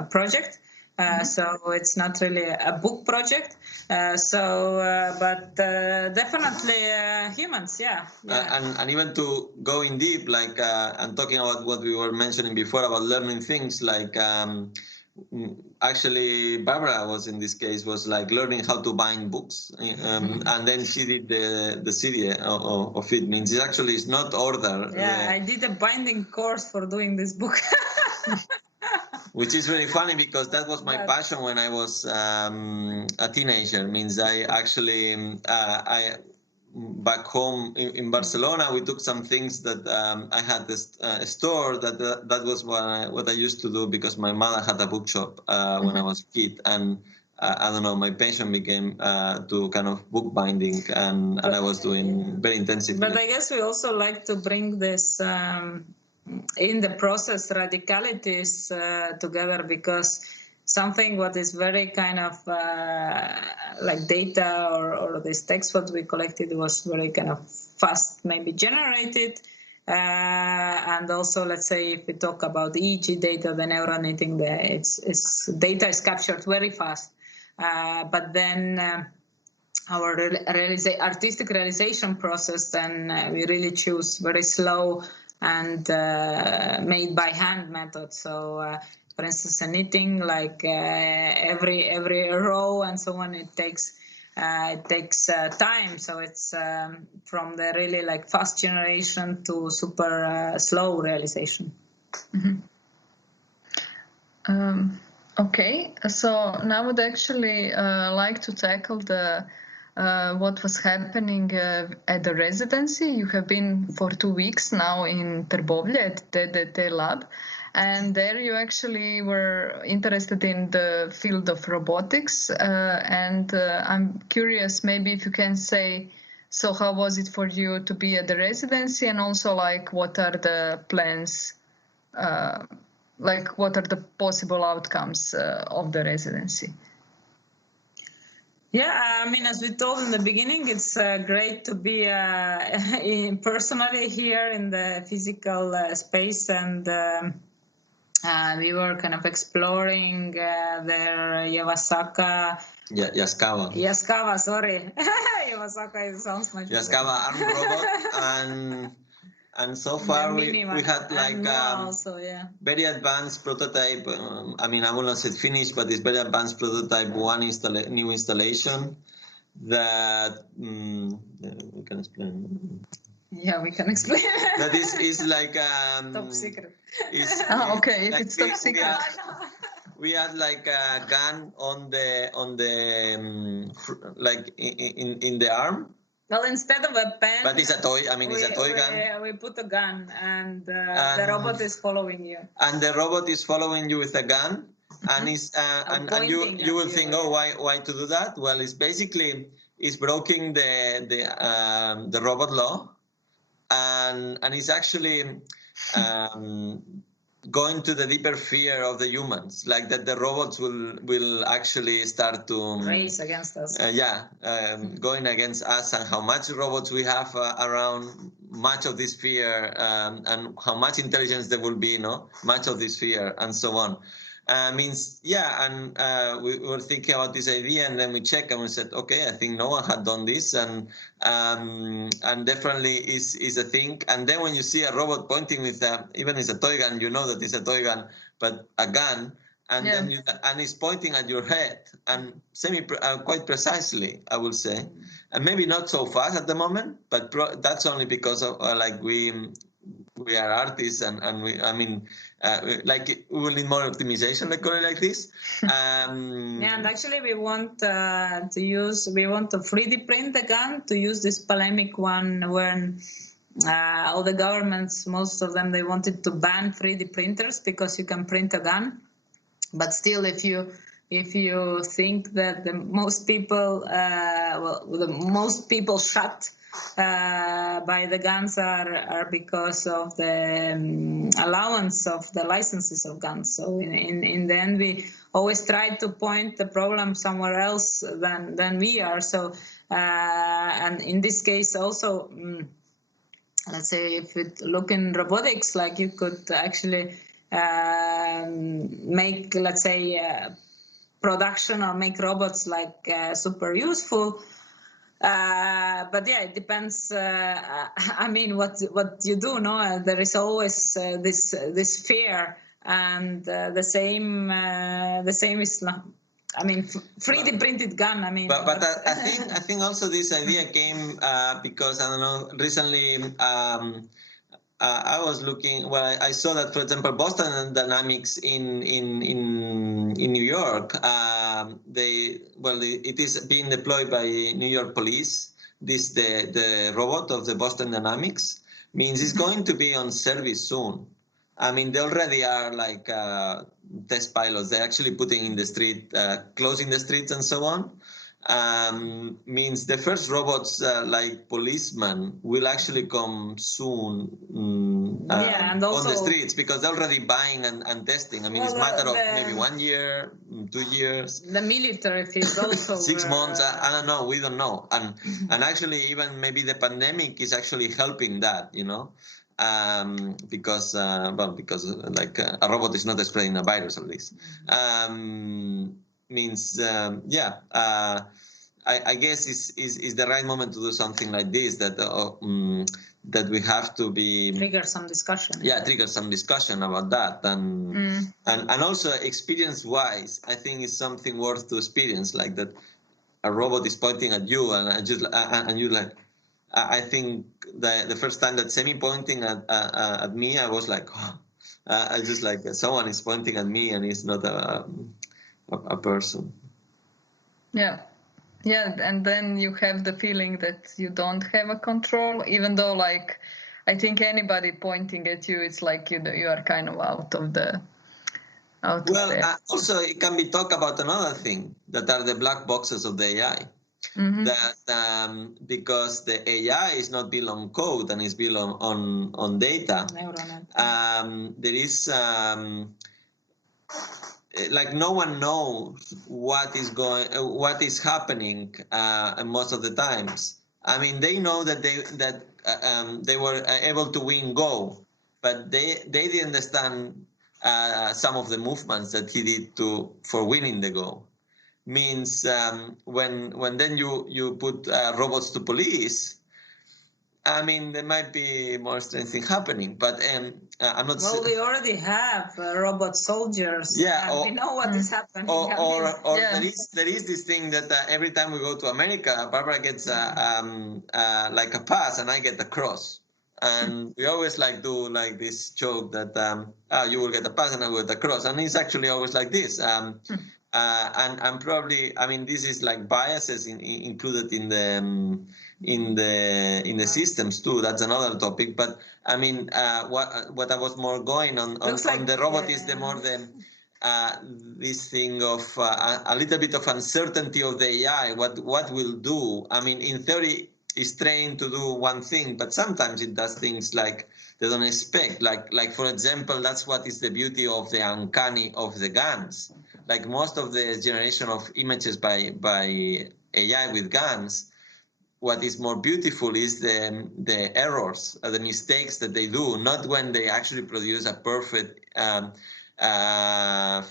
project. So it's not really a book project. But definitely humans, yeah. And even to go in deep, like and talking about what we were mentioning before about learning things, like actually Barbara was in this case was like learning how to bind books, and then she did the CD of it. Means it actually is not order. Yeah, I did a binding course for doing this book. Which is very funny because that was my passion when I was a teenager. Means I actually back home in Barcelona, we took some things that I had this store that was what I used to do because my mother had a bookshop when I was a kid, and I don't know, my passion became to kind of bookbinding, and I was doing very intensively. But I guess we also like to bring this in the process radicalities together, because something what is very kind of like data or this text what we collected was very kind of fast maybe generated, and also let's say if we talk about EEG data, the neural netting, it's data is captured very fast, but then our artistic realization process, then we really choose very slow and made by hand method. So for instance, a knitting, like every row and so on, it takes time. So it's from the really like fast generation to super slow realization. Okay, so now I would actually like to tackle the what was happening at the residency. You have been for 2 weeks now in Trbovlje at DDTlab, and there you actually were interested in the field of robotics, and I'm curious maybe if you can say, so how was it for you to be at the residency, and also like what are the plans, like what are the possible outcomes of the residency? Yeah, I mean, as we told in the beginning, it's great to be personally here in the physical space, and we were kind of exploring their Yaskawa, sorry. Yaskawa sounds much Yaskawa arm robot, And so far we had like also, very advanced prototype. I mean, I will not say finished, but it's very advanced prototype new installation that we can explain. Yeah, we can explain. That is like top secret. Okay, if it's top secret. We had like a gun on the like in the arm. Well, instead of a pen, but it's a toy. I mean, it's a toy gun. We put a gun, and the robot is following you. And the robot is following you with a gun, and and you will think, oh, why to do that? Well, it's basically breaking the robot law, and it's actually going to the deeper fear of the humans, like that the robots will actually start to race against us. Going against us, and how much robots we have around, much of this fear, and how much intelligence there will be, much of this fear, and so on. We were thinking about this idea, and then we checked and we said, okay, I think no one had done this, and definitely is a thing. And then when you see a robot pointing with even it's a toy gun, you know that it's a toy gun, but a gun, and then and it's pointing at your head, and quite precisely, I will say, and maybe not so fast at the moment, but that's only because of we are artists, and we we will need more optimization, like call it like this. And actually we want to 3D print the gun, to use this polemic one when all the governments, most of them, they wanted to ban 3D printers because you can print a gun, but still if you think that the most people shot by the guns are because of the allowance of the licenses of guns. So in the end, we always try to point the problem somewhere else than we are. So and in this case also, let's say if you look in robotics, like you could actually make, let's say, production or make robots like super useful. But it depends. What you do. There is always this fear, and the same is. 3D printed gun. But I think also this idea came because I don't know. Recently, I was looking. Well, I saw that, for example, Boston Dynamics in New York. It is being deployed by New York Police. The robot of the Boston Dynamics means it's going to be on service soon. They already are like test pilots. They're actually putting in the street, closing the streets and so on. Means the first robots like policemen will actually come soon and also, on the streets, because they're already buying and testing. It's a matter of maybe 1 year, 2 years. The military is also 6 months. I don't know. We don't know. And actually, even maybe the pandemic is actually helping that. Because like a robot is not spreading a virus, at least. I guess is the right moment to do something like this, that we have to be trigger some discussion. Trigger some discussion about that, and also experience-wise, I think it's something worth to experience, like that a robot is pointing at you, and you like. I think the first time that semi-pointing at me, I was like, I just like someone is pointing at me, and it's not a person. And then you have the feeling that you don't have a control, even though, like, I think anybody pointing at you, it's like you are kind of out of the. Also, it can be talked about another thing, that are the black boxes of the AI. Mm-hmm. That because the AI is not built on code and is built on data, there is like no one knows what is happening most of the times. They know that they were able to win Go, but they didn't understand some of the movements that he did for winning the Go. Means when then you put robots to police, I mean, there might be more strange things happening, but I'm not. Well, we already have robot soldiers. Yeah, and we know what is happening. Or Yeah. there is this thing that every time we go to America, Barbara gets like a pass and I get a cross, and we always like do like this joke that you will get a pass and I will get a cross, and it's actually always like this. And probably, I mean, this is like biases included in the systems too. That's another topic. But I mean, what I was more going on the robot is the more this thing of a little bit of uncertainty of the AI. What will do? I mean, in theory, it's trained to do one thing, but sometimes it does things like they don't expect. Like for example, that's what is the beauty of the uncanny of the GANs. Like most of the generation of images by AI with GANs, what is more beautiful is the errors, the mistakes that they do, not when they actually produce a perfect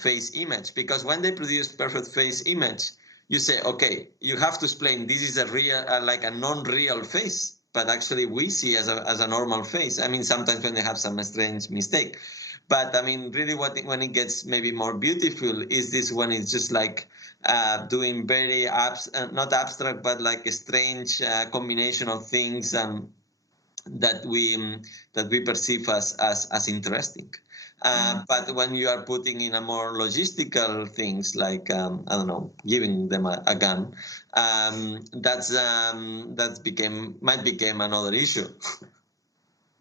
face image. Because when they produce perfect face image, you say, okay, you have to explain this is a real, like a non-real face, but actually we see as a normal face. I mean, sometimes when they have some strange mistake. But I mean, really, when it gets maybe more beautiful is this when it's just like doing very not abstract, but like a strange combination of things that we perceive as interesting. But when you are putting in a more logistical things like I don't know, giving them a gun, might become another issue.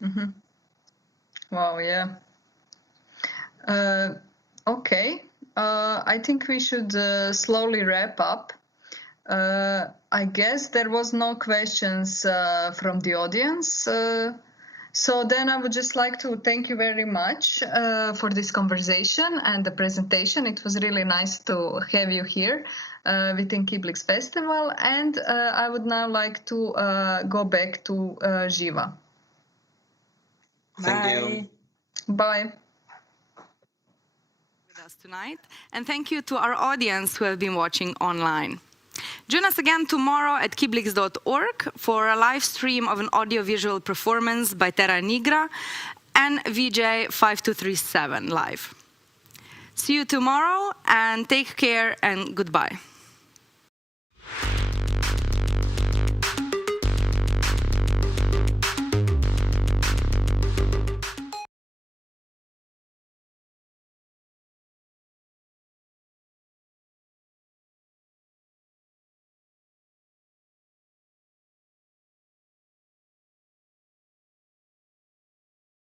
Mm-hmm. Wow. Yeah. Okay, I think we should slowly wrap up. I guess there was no questions from the audience. So then I would just like to thank you very much for this conversation and the presentation. It was really nice to have you here within KIBLIX Festival. And I would now like to go back to Živa. Thank you. Bye. Us tonight, and thank you to our audience who have been watching online. Join us again tomorrow at KIBLIX.org for a live stream of an audiovisual performance by Terra Nigra and VJ 5237 live. See you tomorrow and take care and goodbye.